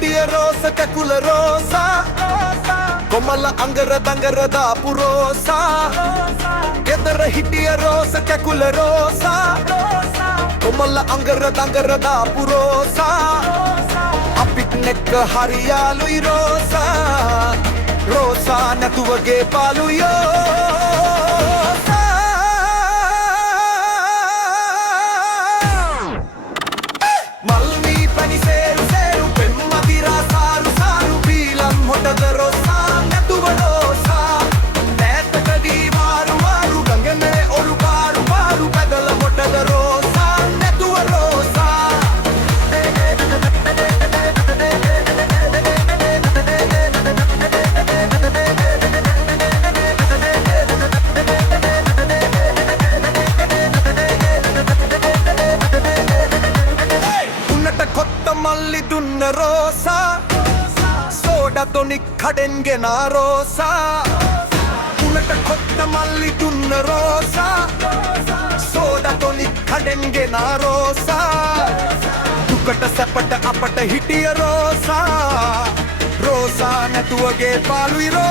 හිටිය රෝස කැකුල රෝසා කොමල අඟර දඟර දාපු රෝසා ගෙදර හිටිය රෝස කැකුල රෝසා කොමල අඟර දඟර දාපු රෝසා අපිත් නෙක්ක හරියාලුයි රෝසා රෝසා නැතුවගේ පාලුයෝ మల్లి దున్న రోసా సోడాతోని కడెంగెన రోసా ఉనట కొత్త మల్లి దున్న రోసా సోడాతోని కడెంగెన రోసా దుకట సపట అపట హిటియ రోసా రోసా నతువగే పాలుయి రో